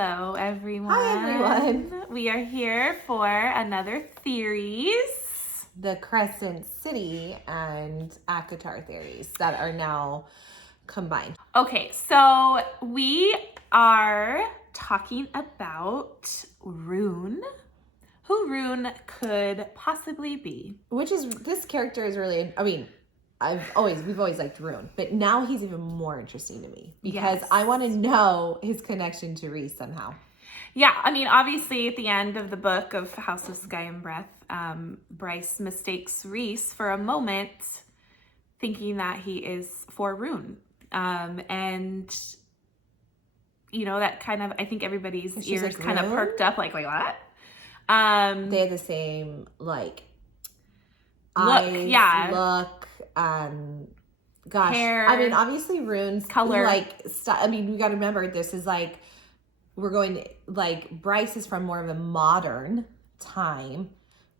Hello, everyone. Hi, everyone. We are here for another theories. The Crescent City and ACOTAR theories that are now combined. Okay, so we are talking about Ruhn, who Ruhn could possibly be. This character is really, we've always liked Ruhn, but now he's even more interesting to me because I want to know his connection to Rhys somehow. Yeah, I mean, obviously at the end of the book of House of Sky and Breath, Bryce mistakes Rhys for a moment, thinking that he is for Ruhn. And, you know, that kind of, I think everybody's ears like, kind of perked up, like what? They have the same, like, eyes, look, gosh. Hair, I mean, obviously Ruhn's color. We got to remember this is like, we're going to, like, Bryce is from more of a modern time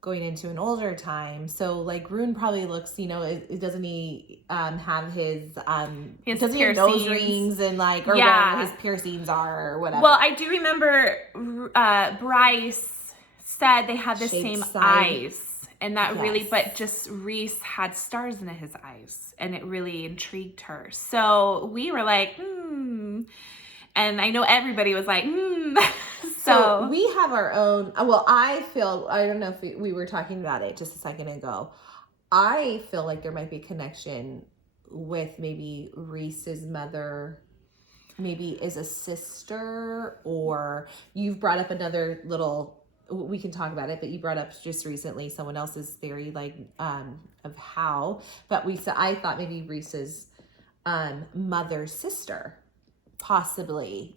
going into an older time. So, like, Ruhn probably looks, you know, doesn't he have his doesn't he have nose rings and, like, or whatever his piercings are or whatever. Well, I do remember Bryce said they had the same eyes. And that really, but just Rhys had stars in his eyes and it really intrigued her. So we were like, And I know everybody was like, So we have our own, well, I don't know if we were talking about it just a second ago. I feel like there might be a connection with maybe Rhys's mother, maybe is a sister, or you've brought up another little, we can talk about it, but you brought up just recently someone else's theory, like, of how, but I thought maybe Rhys's mother's sister. Possibly.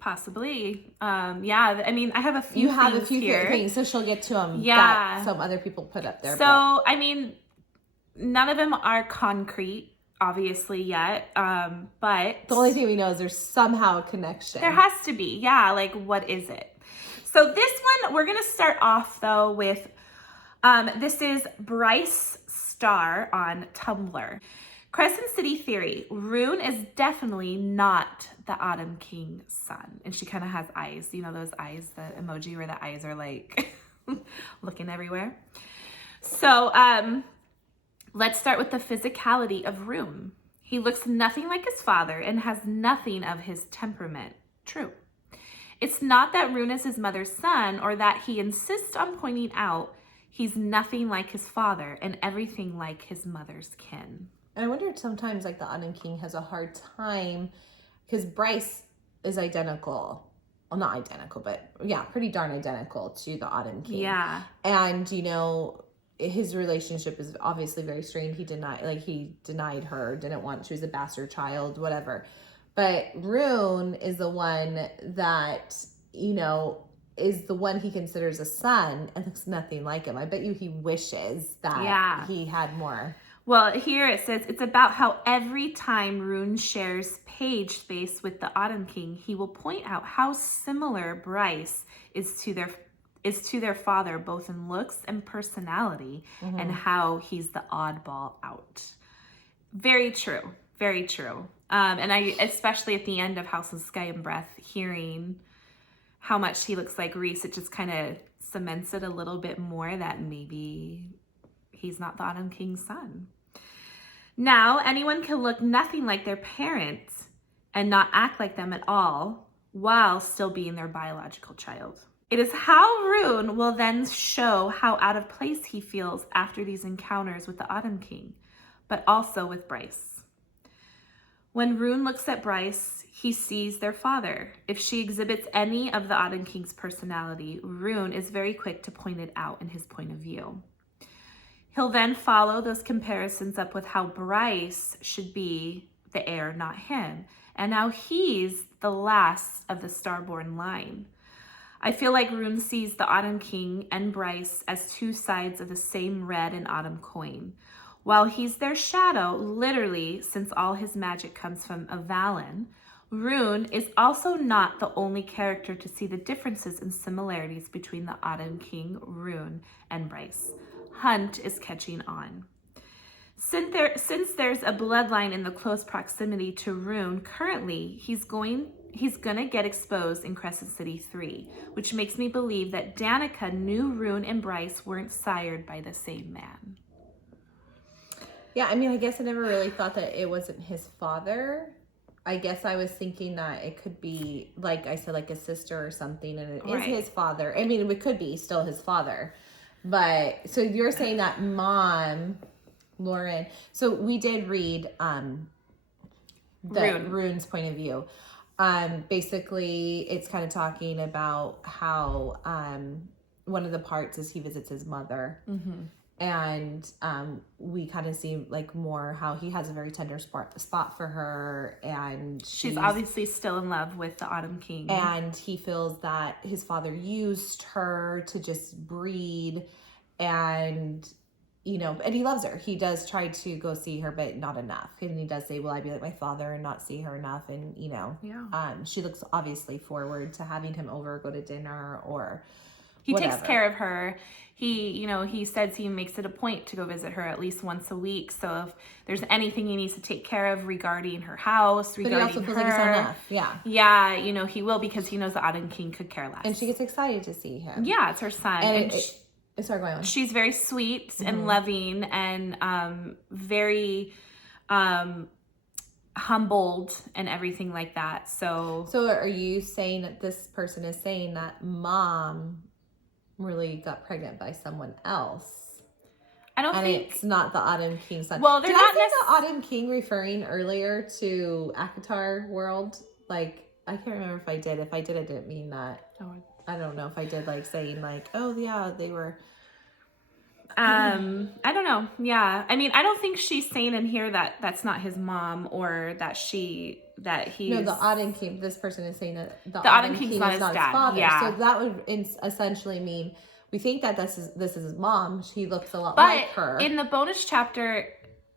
Yeah. I mean, I have a few. You have a few here. things, so she'll get to them. Yeah. That some other people put up there. So, I mean, none of them are concrete, obviously, yet. But the only thing we know is there's somehow a connection. There has to be. Yeah. Like, what is it? So this one, we're gonna start off though with. This is Bryce Star on Tumblr. Crescent City theory. Ruhn is definitely not the Autumn King's son. And she kind of has eyes. You know those eyes, the emoji where the eyes are like looking everywhere. So let's start with the physicality of Ruhn. He looks nothing like his father and has nothing of his temperament. True. It's not that Ruhn is his mother's son or that he insists on pointing out he's nothing like his father and everything like his mother's kin. And I wonder if sometimes, like, the Autumn King has a hard time because Bryce is identical. Well, not identical, but yeah, pretty darn identical to the Autumn King. Yeah. And, you know, his relationship is obviously very strained. He denied her, didn't want, she was a bastard child, whatever. But Ruhn is the one that, you know, is the one he considers a son and looks nothing like him. I bet you he wishes that he had more. Well, here it says, it's about how every time Ruhn shares page space with the Autumn King, he will point out how similar Bryce is to their father, both in looks and personality, and how he's the oddball out. Very true. Very true. And I, especially at the end of House of Sky and Breath, hearing how much he looks like Rhys, it just kind of cements it a little bit more that maybe he's not the Autumn King's son. Now, anyone can look nothing like their parents and not act like them at all while still being their biological child. It is how Ruhn will then show how out of place he feels after these encounters with the Autumn King, but also with Bryce. When Ruhn looks at Bryce, he sees their father. If she exhibits any of the Autumn King's personality, Ruhn is very quick to point it out in his point of view. He'll then follow those comparisons up with how Bryce should be the heir, not him, and now he's the last of the Starborn line. I feel like Ruhn sees the Autumn King and Bryce as two sides of the same red and autumn coin. While he's their shadow, literally, since all his magic comes from Avalon, Ruhn is also not the only character to see the differences and similarities between the Autumn King, Ruhn, and Bryce. Hunt is catching on. Since there's a bloodline in the close proximity to Ruhn, currently he's going he's gonna get exposed in Crescent City 3, which makes me believe that Danica knew Ruhn and Bryce weren't sired by the same man. Yeah, I mean, I guess I never really thought that it wasn't his father. I guess I was thinking that it could be, like I said, like a sister or something, and it is his father. I mean, it could be still his father. But, so you're saying that mom, Lauren, so we did read Ruhn's point of view. Basically, it's kind of talking about how one of the parts is he visits his mother. Mm-hmm. And we kind of see like more how he has a very tender spot for her, and she's obviously still in love with the Autumn King, and he feels that his father used her to just breed, and and he loves her. He does try to go see her, but not enough. And he does say, "Will I be like my father and not see her enough?" And she looks obviously forward to having him over, go to dinner, or he takes care of her. He says he makes it a point to go visit her at least once a week. So if there's anything he needs to take care of regarding her house, regarding but he also feels like it's not enough. Yeah. Yeah, he will, because he knows the Autumn King could care less. And she gets excited to see him. Yeah, it's her son. And sorry, go on. She's very sweet and loving and very humbled and everything like that. So are you saying that this person is saying that mom really got pregnant by someone else? I don't think it's not the Autumn King's son. Well, they're not the Autumn King referring earlier to ACOTAR world. Like, I can't remember if I did. If I did, I didn't mean that. Oh. I don't know if I did, like saying like, oh yeah, they were. I don't know. Yeah, I mean, I don't think she's saying in here that that's not his mom, or that he's. No, the Autumn King. This person is saying that the Autumn King is not his dad. Father. Yeah. So that would essentially mean we think that this is his mom. He looks a lot like her. In the bonus chapter,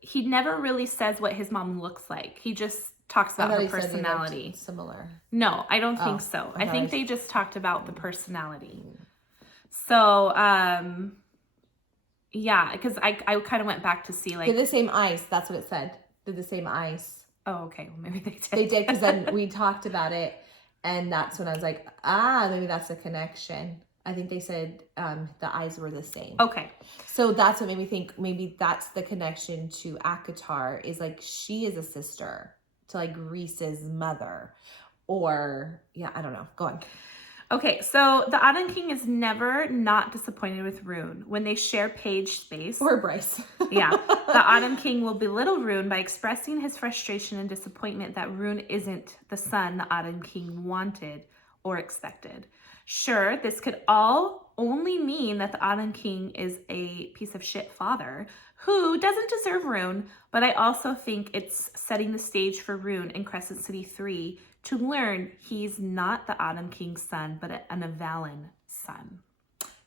he never really says what his mom looks like. He just talks about her personality. Similar. No, I don't think so. I think they just talked about the personality. So, yeah, because I kind of went back to see like did the same eyes. That's what it said. Did the same eyes. Oh, okay. Well, maybe they did. They did, because then we talked about it, and that's when I was like, maybe that's a connection. I think they said the eyes were the same. Okay. So that's what made me think maybe that's the connection to ACOTAR, is like she is a sister to like Rhys's mother, or I don't know. Go on. Okay, so the Autumn King is never not disappointed with Ruhn when they share page space. Or Bryce. Yeah. The Autumn King will belittle Ruhn by expressing his frustration and disappointment that Ruhn isn't the son the Autumn King wanted or expected. Sure, this could all only mean that the Autumn King is a piece of shit father who doesn't deserve Ruhn, but I also think it's setting the stage for Ruhn in Crescent City 3 to learn he's not the Autumn King's son, but an Avalon son.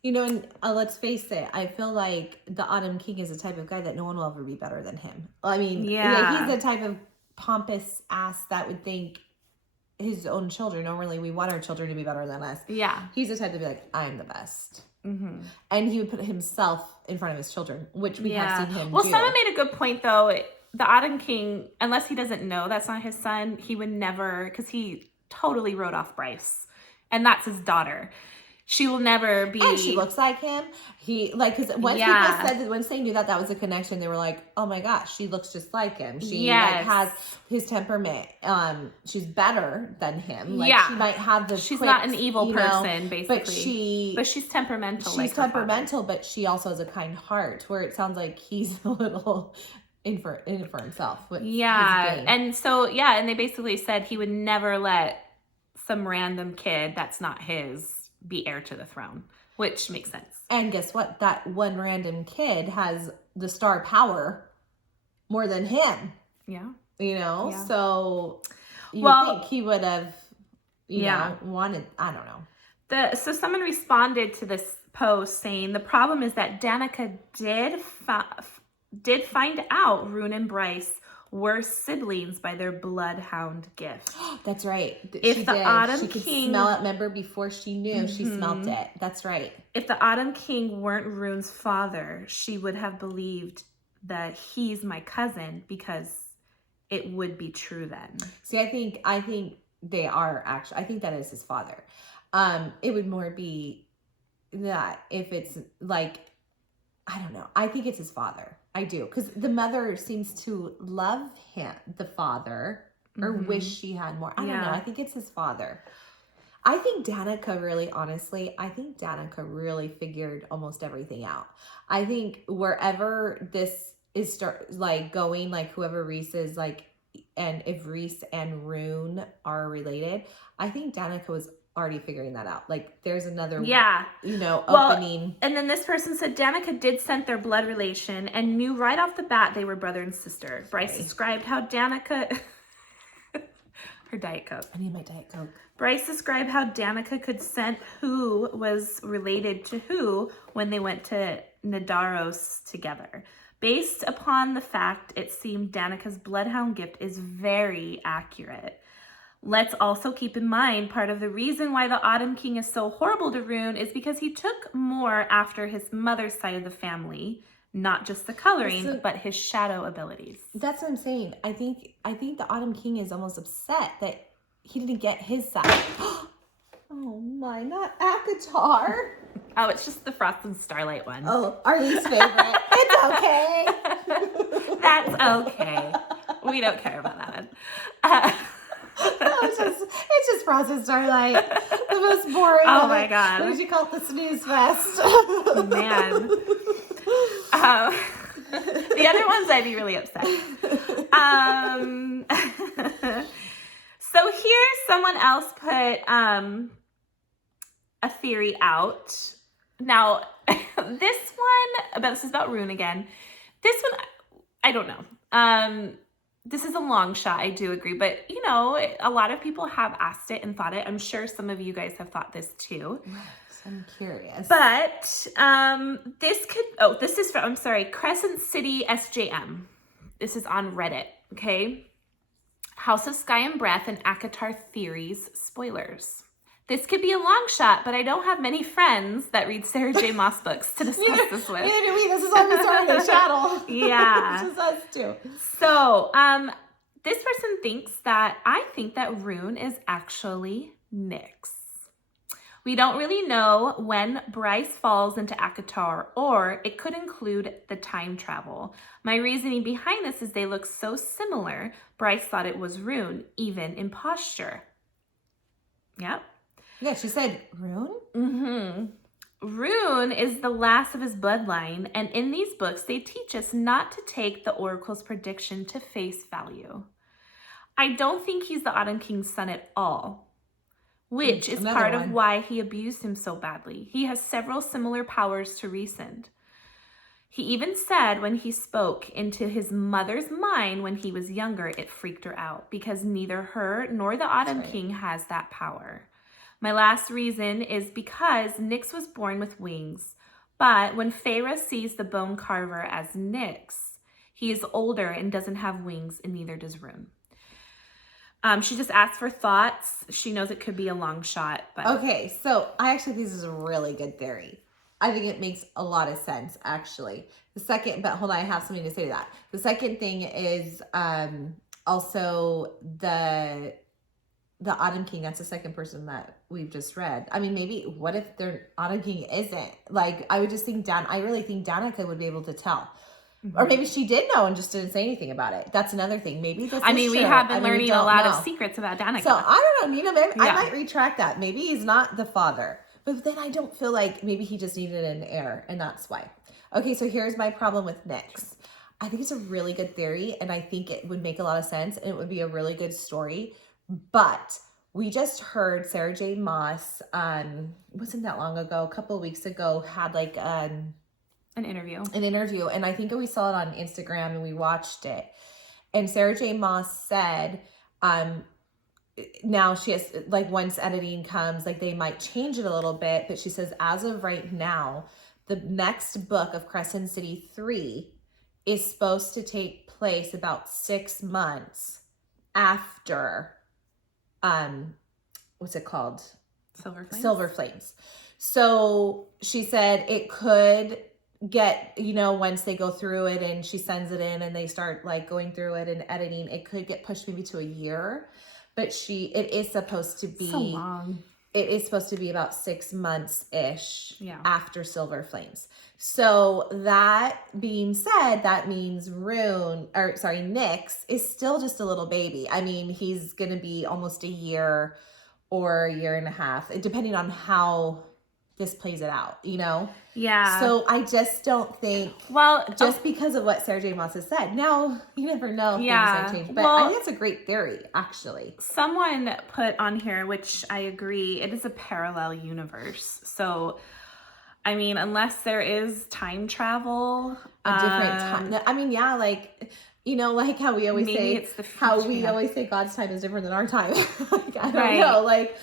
And let's face it, I feel like the Autumn King is the type of guy that no one will ever be better than him. I mean, he's the type of pompous ass that would think his own children, normally we want our children to be better than us. Yeah. He's the type to be like, I'm the best. Mm-hmm. And he would put himself in front of his children, which we have seen him do. Well, someone made a good point, though. The Autumn King, unless he doesn't know that's not his son, he would never, because he totally wrote off Bryce. And that's his daughter. She will never be. And she looks like him. Because once people said that, once they knew that was a connection, they were like, oh my gosh, she looks just like him. She has his temperament. She's better than him. She might have the She's not an evil person, basically. But she's temperamental. She's temperamental, but she also has a kind heart, where it sounds like he's a little in for himself. And so, and they basically said he would never let some random kid that's not his be heir to the throne, which makes sense. And guess what? That one random kid has the star power more than him. Yeah. So you think he would have, wanted, I don't know. So someone responded to this post saying the problem is that Danica did find out Ruhn and Bryce were siblings by their bloodhound gift. That's right. If the Autumn King... She could smell it, remember, before she knew, she smelled it. That's right. If the Autumn King weren't Ruhn's father, she would have believed that he's my cousin, because it would be true then. See, I think they are actually, I think that is his father. It would more be that if it's like, I don't know. I think it's his father. I do. Because the mother seems to love him, the father, or wish she had more. I don't know. I think it's his father. I think Danica really, honestly, I think Danica really figured almost everything out. I think wherever this is going, like whoever Rhys is, like, and if Rhys and Ruhn are related, I think Danica was already figuring that out. Like there's another, opening. And then this person said Danica did sense their blood relation and knew right off the bat they were brother and sister. Bryce described how Danica, her Diet Coke. I need my Diet Coke. Bryce described how Danica could sense who was related to who when they went to Nidaros together. Based upon the fact it seemed Danica's bloodhound gift is very accurate. Let's also keep in mind part of the reason why the Autumn King is so horrible to Ruhn is because he took more after his mother's side of the family, not just the coloring, but his shadow abilities. That's what I'm saying. I think the Autumn King is almost upset that he didn't get his side. Oh my, not ACOTAR. Oh, it's just the Frost and Starlight one. Oh, our least favorite. It's okay. That's okay. We don't care about that one. It's just Frost and Starlight. The most boring. Oh my god. What did you call it? The snooze fest. Man. The other ones I'd be really upset. So here someone else put a theory out. Now, this is about Ruhn again. This one, I don't know. This is a long shot, I do agree. But, a lot of people have asked it and thought it. I'm sure some of you guys have thought this too. I'm curious. But this is from, Crescent City SJM. This is on Reddit, okay? House of Sky and Breath and ACOTAR Theories spoilers. This could be a long shot, but I don't have many friends that read Sarah J. Maas books to discuss this with. Neither do we. This is why we started a channel. Yeah. It's just us too. So, this person thinks that Ruhn is actually Nyx. We don't really know when Bryce falls into ACOTAR, or it could include the time travel. My reasoning behind this is they look so similar, Bryce thought it was Ruhn, even in posture. Yep. Yeah, she said Ruhn? Mm-hmm. Ruhn is the last of his bloodline, and in these books, they teach us not to take the Oracle's prediction to face value. I don't think he's the Autumn King's son at all, which is part of why he abused him so badly. He has several similar powers to Rhysand. He even said when he spoke into his mother's mind when he was younger, it freaked her out because neither her nor the Autumn King has that power. My last reason is because Nyx was born with wings, but when Feyre sees the bone carver as Nyx, he is older and doesn't have wings, and neither does Ruhn. She just asked for thoughts. She knows it could be a long shot. But okay, so I actually think this is a really good theory. I think it makes a lot of sense, actually. But hold on, I have something to say to that. The second thing is also the Autumn King. That's the second person that we've just read. I mean, maybe what if their Autumn King isn't? Like, I would just think I really think Danica would be able to tell. Mm-hmm. Or maybe she did know and just didn't say anything about it. That's another thing. Maybe this is we have been learning a lot of secrets about Danica. So I don't know, maybe I might retract that. Maybe he's not the father. But then I don't feel like maybe he just needed an heir, and that's why. Okay, so here's my problem with Nyx. I think it's a really good theory, and I think it would make a lot of sense, and it would be a really good story. But we just heard Sarah J. Maas, wasn't that long ago, a couple of weeks ago, had like an interview. And I think we saw it on Instagram and we watched it. And Sarah J. Maas said, now she has, like, once editing comes, like, they might change it a little bit, but she says, as of right now, the next book of Crescent City 3 is supposed to take place about 6 months after, what's it called? Silver Flames. So she said it could get, once they go through it and she sends it in and they start like going through it and editing, it could get pushed maybe to a year. but it is supposed to be so long. It is supposed to be about 6 months-ish after Silver Flames. So that being said, that means Nyx is still just a little baby. I mean, he's going to be almost a year or a year and a half, depending on how this plays it out, you know? Yeah. So I just don't think, just because of what Sarah J. Maas has said, now you never know if things might change. But I think it's a great theory, actually. Someone put on here, which I agree, it is a parallel universe. So, I mean, unless there is time travel. A different time. I mean, yeah, like, you know, like how we always say God's time is different than our time. Like, I don't know. Like,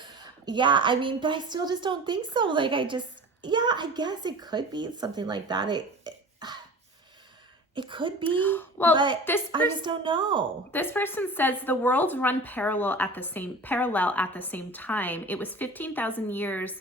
yeah, I mean, but I still just don't think so. Like, I guess it could be something like that. It could be, but I just don't know. This person says the worlds run parallel at the same time. It was 15,000 years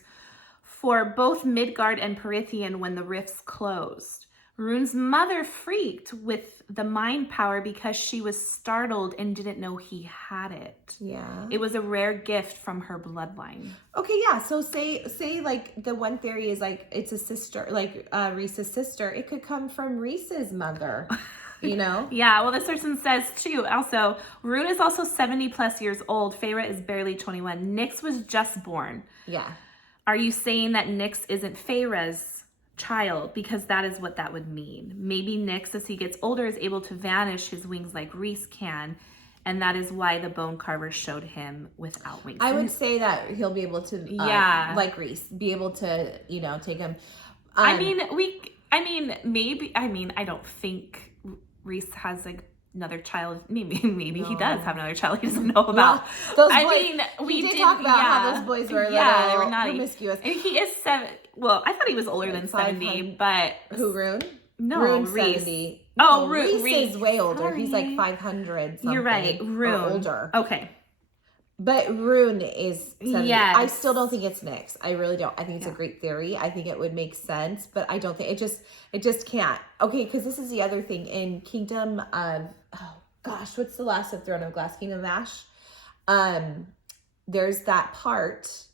for both Midgard and Prythian when the rifts closed. Ruhn's mother freaked with the mind power because she was startled and didn't know he had it. Yeah. It was a rare gift from her bloodline. Okay, yeah. So say like the one theory is like it's a sister, like Rhys's sister. It could come from Rhys's mother, you know? Yeah, well, this person says too, also, Ruhn is also 70 plus years old. Feyre is barely 21. Nyx was just born. Yeah. Are you saying that Nyx isn't Feyre's child? Because that is what that would mean. Maybe Nyx, as he gets older, is able to vanish his wings like Rhys can, and that is why the bone carver showed him without wings. I would say that he'll be able to, like Rhys, be able to, you know, take him. I don't think Rhys has like another child. Maybe he does have another child he doesn't know about. Well, we did talk about how those boys were they were naughty. Promiscuous. And he is 7. Well, I thought he was older than 70, but who, Ruhn? No, Rhys. Rhys. 70. Oh, Rhys is way older. Sorry. He's like 500 something. You're right. Ruhn. Or older. Okay. But Ruhn is 70. Yes. I still don't think it's Nyx. I really don't. I think it's a great theory. I think it would make sense, but I don't think it just can't. Okay, because this is the other thing in Kingdom of what's the last of Throne of Glass? Kingdom of Ash. There's that part.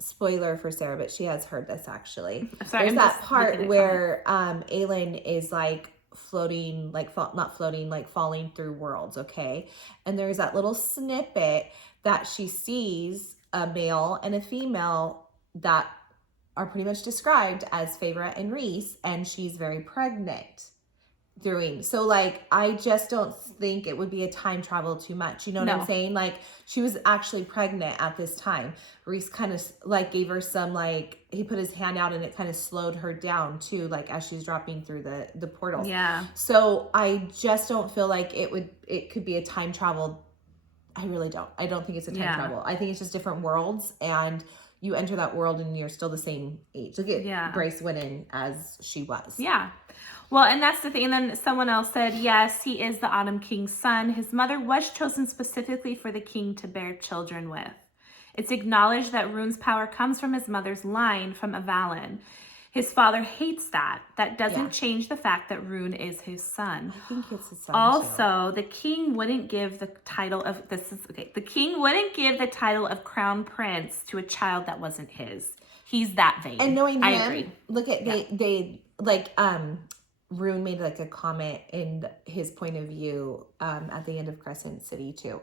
Spoiler for Sarah, but she has heard this actually. Sorry, there's that part where Aelin is like floating, like not floating, like falling through worlds, okay? And there's that little snippet that she sees a male and a female that are pretty much described as Feyre and Rhys, and she's very pregnant. So like I just don't think it would be a time travel too much, you know what I'm saying? Like she was actually pregnant at this time. Rhys kind of like gave her some, like he put his hand out and it kind of slowed her down too, like as she's dropping through the portal. Yeah. So I just don't feel like it could be a time travel. I really don't. I don't think it's a time travel. I think it's just different worlds, and you enter that world and you're still the same age. Look at Bryce went in as she was. Yeah. Well, and that's the thing. And then someone else said, yes, he is the Autumn King's son. His mother was chosen specifically for the king to bear children with. It's acknowledged that Ruhn's power comes from his mother's line from Avalon. His father hates that. That doesn't change the fact that Ruhn is his son. I think it's his son also, the king wouldn't give the title of the king wouldn't give the title of crown prince to a child that wasn't his. He's that vain. And knowing him, I agree. Look at they like Ruhn made like a comment in his point of view at the end of Crescent City too.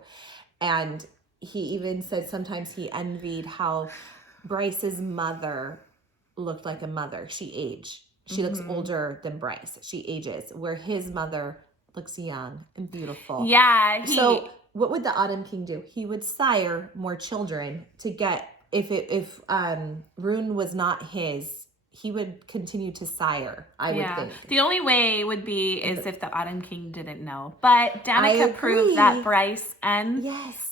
And he even said sometimes he envied how Bryce's mother looked like a mother. She aged. She looks older than Bryce. She ages, where his mother looks young and beautiful. Yeah. So what would the Autumn King do? He would sire more children to get, if Ruhn was not his, he would continue to sire, I would think. The only way would be is if the Autumn King didn't know. But Danica proved that Bryce and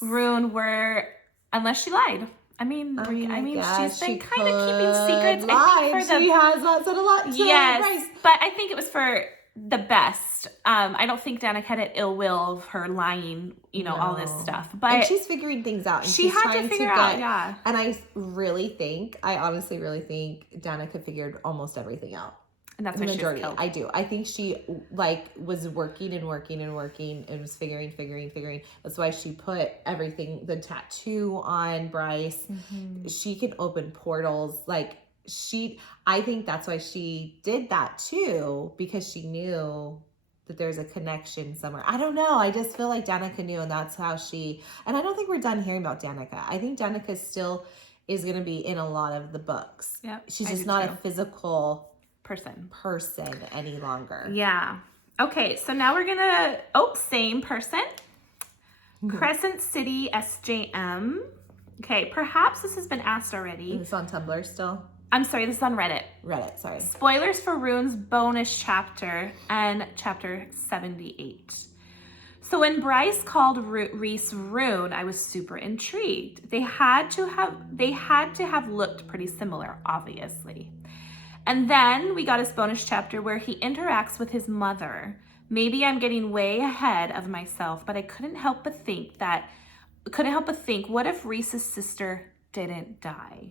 Ruhn were, unless she lied. I mean, she's been kind of keeping secrets. I think she has not said a lot to Bryce. But I think it was for the best. I don't think Danica had an ill will of her lying, all this stuff. But and she's figuring things out. And she's had trying to figure out, And I honestly really think Danica figured almost everything out. And that's why she was killed. I do. I think she like was working and was figuring. That's why she put everything, the tattoo on Bryce. She can open portals. Like I think that's why she did that too, because she knew that there's a connection somewhere. I don't know. I just feel like Danica knew, and that's how and I don't think we're done hearing about Danica. I think Danica still is going to be in a lot of the books. Yeah. She's just not a physical person any longer. Yeah. Okay, so now we're gonna same person. Crescent City SJM. Okay, perhaps this has been asked already. Is this on Tumblr still? I'm sorry, this is on Reddit. Sorry. Spoilers for Ruhn's bonus chapter and chapter 78. So when Bryce called Rhys Ruhn, I was super intrigued. They had to have looked pretty similar, obviously. And then we got his bonus chapter where he interacts with his mother. Maybe I'm getting way ahead of myself, but I couldn't help but think, what if Rhys's sister didn't die,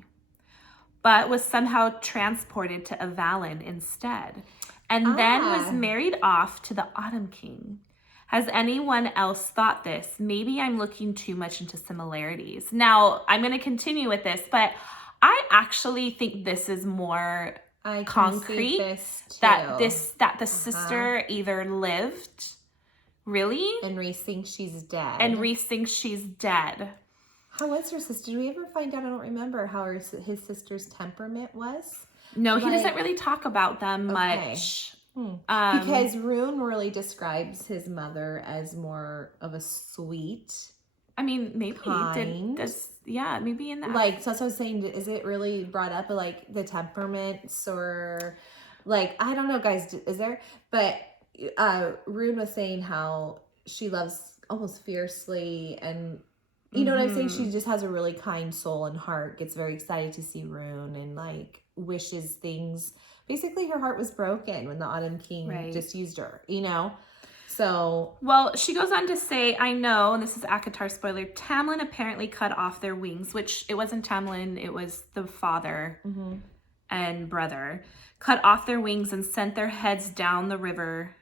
but was somehow transported to Avalon instead, and then was married off to the Autumn King? Has anyone else thought this? Maybe I'm looking too much into similarities. Now, I'm going to continue with this, but I actually think this is more concrete, that the sister either lived, really, and Rhys thinks she's dead. How was her sister? Did we ever find out? I don't remember how his sister's temperament was. No, he doesn't really talk about them much. Because Ruhn really describes his mother as more of a sweet. I mean, maybe kind. Maybe in that. Like, so that's what I was saying. Is it really brought up, like, the temperaments, or, like, I don't know, guys, is there? But Ruhn was saying how she loves almost fiercely, and you know what I'm saying? She just has a really kind soul and heart, gets very excited to see Ruhn, and, like, wishes things. Basically, her heart was broken when the Autumn King just used her, you know? So, well, she goes on to say, I know, and this is ACOTAR spoiler, Tamlin apparently cut off their wings, which it wasn't Tamlin, it was the father and brother, cut off their wings and sent their heads down the river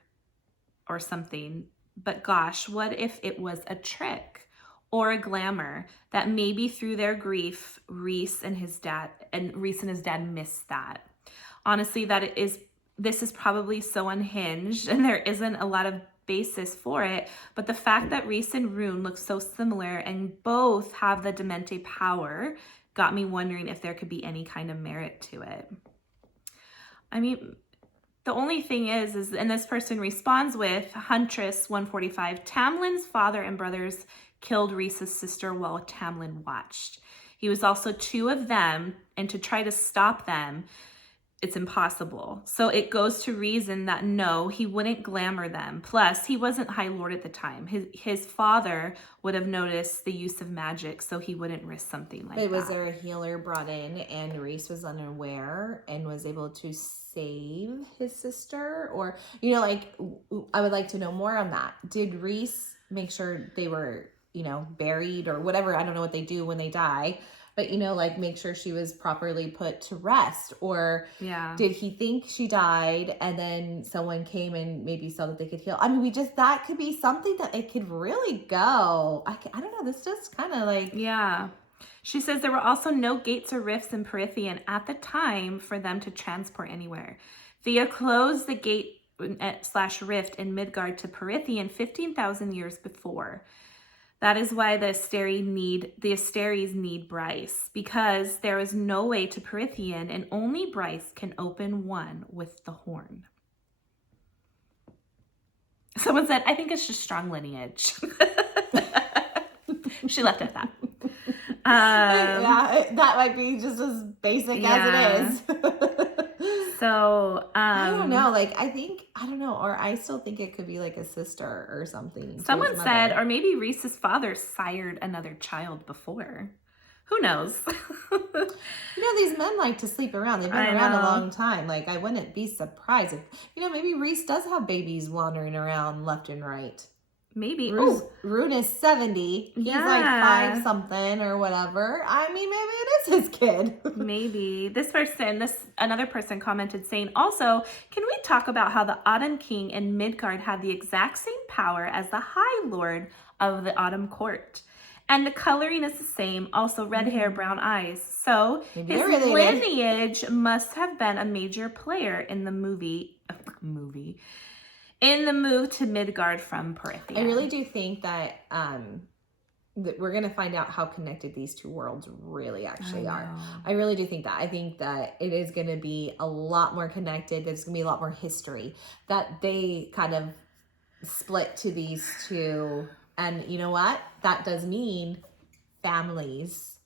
or something. But gosh, what if it was a trick or a glamour, that maybe through their grief, Rhys and his dad missed that? Honestly, this is probably so unhinged, and there isn't a lot of basis for it, but the fact that Rhys and Ruhn look so similar and both have the Demente power got me wondering if there could be any kind of merit to it. I mean, the only thing is, and this person responds with, Huntress 145, Tamlin's father and brothers killed Rhys's sister while Tamlin watched. He was also two of them, and to try to stop them, it's impossible. So it goes to reason that no, he wouldn't glamour them. Plus, he wasn't High Lord at the time. His father would have noticed the use of magic, so he wouldn't risk something like that. Was there a healer brought in and Rhys was unaware and was able to save his sister? Or, you know, like, I would like to know more on that. Did Rhys make sure they were, you know, buried or whatever? I don't know what they do when they die. But, you know, like, make sure she was properly put to rest. Or did he think she died and then someone came and maybe saw that they could heal? I mean, that could be something that it could really go. I don't know. This just kind of like. Yeah. She says there were also no gates or rifts in Prythian at the time for them to transport anywhere. Thea closed the gate / rift in Midgard to Prythian 15,000 years before. That is why the Asteries need Bryce, because there is no way to Prythian, and only Bryce can open one with the horn. Someone said, I think it's just strong lineage. She left it at that. That might be just as basic as it is. So, I don't know. Like, I don't know. Or I still think it could be like a sister or something. Someone said, or maybe Rhys's father sired another child before. Who knows? You know, these men like to sleep around. They've been around a long time. Like, I wouldn't be surprised if, you know, maybe Rhys does have babies wandering around left and right. Maybe. Ruhn is 70. He's like 5 something or whatever. I mean, maybe it is his kid. Maybe. Another person commented saying, also, can we talk about how the Autumn King in Midgard had the exact same power as the High Lord of the Autumn Court? And the coloring is the same, also red hair, brown eyes. So his lineage must have been a major player in the in the move to Midgard from Prythia. I really do think that that we're going to find out how connected these two worlds really actually are. I really do think that. I think that it is going to be a lot more connected. There's going to be a lot more history that they kind of split to these two. And you know what? That does mean families,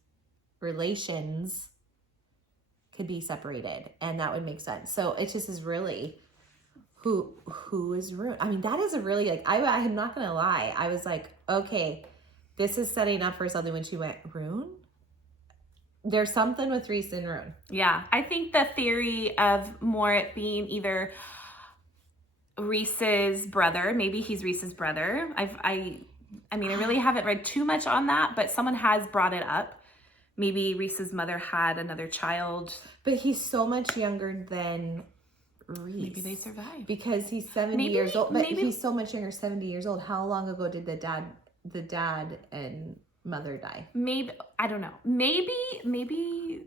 relations could be separated. And that would make sense. So it just is really... Who is Ruhn? I mean, that is a really, like, I'm not going to lie. I was like, okay, this is setting up for something when she went, Ruhn? There's something with Rhys and Ruhn. Yeah, I think the theory of more it being either Rhys's brother, maybe he's Rhys's brother. I mean, I really haven't read too much on that, but someone has brought it up. Maybe Rhys's mother had another child. But he's so much younger than... Rhys. Maybe they survived because he's 70 years old, but he's so much younger, 70 years old. How long ago did the dad and mother die? Maybe, I don't know. Maybe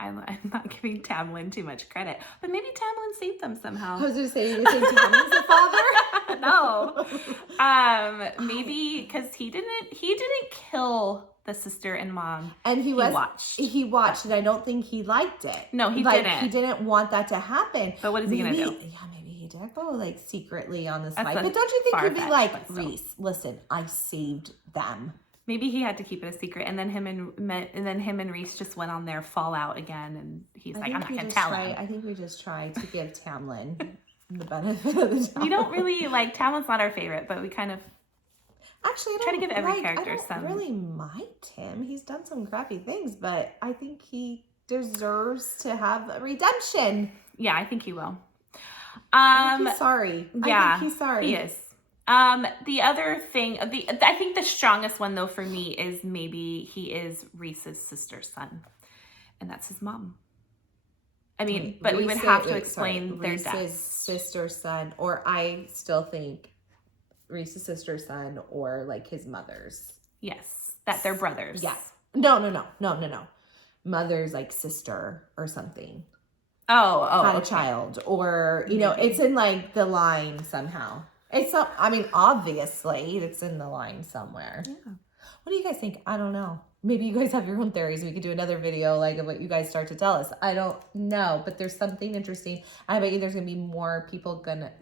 I'm not giving Tamlin too much credit, but maybe Tamlin saved them somehow. I was just saying, you think Tamlin's the father? No. Maybe because he didn't kill the sister and mom. And he watched, and I don't think he liked it. No, he didn't. He didn't want that to happen. But what is he gonna do? Yeah, maybe he did go like secretly on this fight. But don't you think he'd be like, Rhys, listen, I saved them. Maybe he had to keep it a secret, and then him and Rhys just went on their fallout again, and he's like, I'm not gonna tell him. I think we just try to give Tamlin the benefit of the doubt. We don't really like Tamlin's not our favorite, but we kind of. Actually, try to give every character some. I don't really mind him. He's done some crappy things, but I think he deserves to have a redemption. Yeah, I think he will. I think he's sorry. Yeah, I think he's sorry. He is. The other thing, I think the strongest one though for me is maybe he is Rhys's sister's son, and that's his mom. I mean, but we would have to explain their deaths. Rhys's sister's son, or I still think. Rhys's sister's son or like his mother's. Yes, that they're brothers. Yes. No. Mother's like sister or something. Oh. Had a child or, you know, it's in like the line somehow. It's not, I mean, obviously it's in the line somewhere. Yeah. What do you guys think? I don't know. Maybe you guys have your own theories. We could do another video like of what you guys start to tell us. I don't know, but there's something interesting. I bet you there's going to be more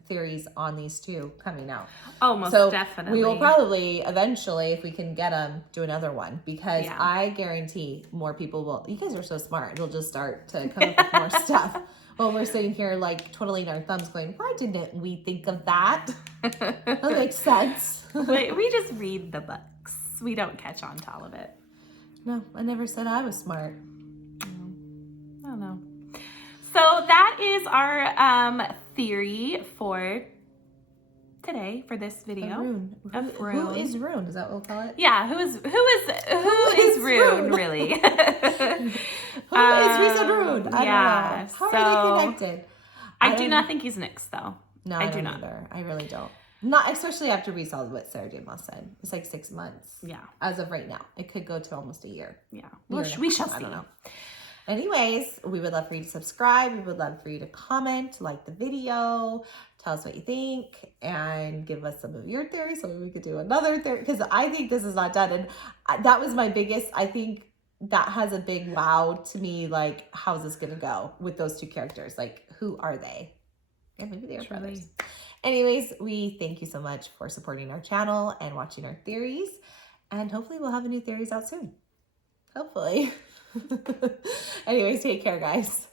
theories on these two coming out. Oh, most definitely. We will probably eventually, if we can get them, do another one because I guarantee more people will. You guys are so smart. They'll just start to come up with more stuff. Well, we're sitting here like twiddling our thumbs going, why didn't we think of that? That makes sense. We just read the books. We don't catch on to all of it. No, I never said I was smart. I don't know. So that is our theory for today, for this video. Ruhn. Who is Ruhn? Is that what we'll call it? Yeah, who is Ruhn, really? Who is Rhys and Ruhn? I don't know. How are they connected? I do not think he's Nyx, though. No, I do not either. I really don't. Not especially after we saw what Sarah J. Maas said. It's like 6 months. Yeah. As of right now. It could go to almost a year. Yeah. We shall see. I don't know. Anyways, we would love for you to subscribe. We would love for you to comment, like the video, tell us what you think, and give us some of your theories so we could do another theory. Because I think this is not done. And that was my biggest, I think that has a big wow to me. Like, how's this going to go with those two characters? Like, who are they? Yeah, maybe they're brothers. Anyways, we thank you so much for supporting our channel and watching our theories. And hopefully we'll have a new theories out soon. Hopefully. Anyways, take care, guys.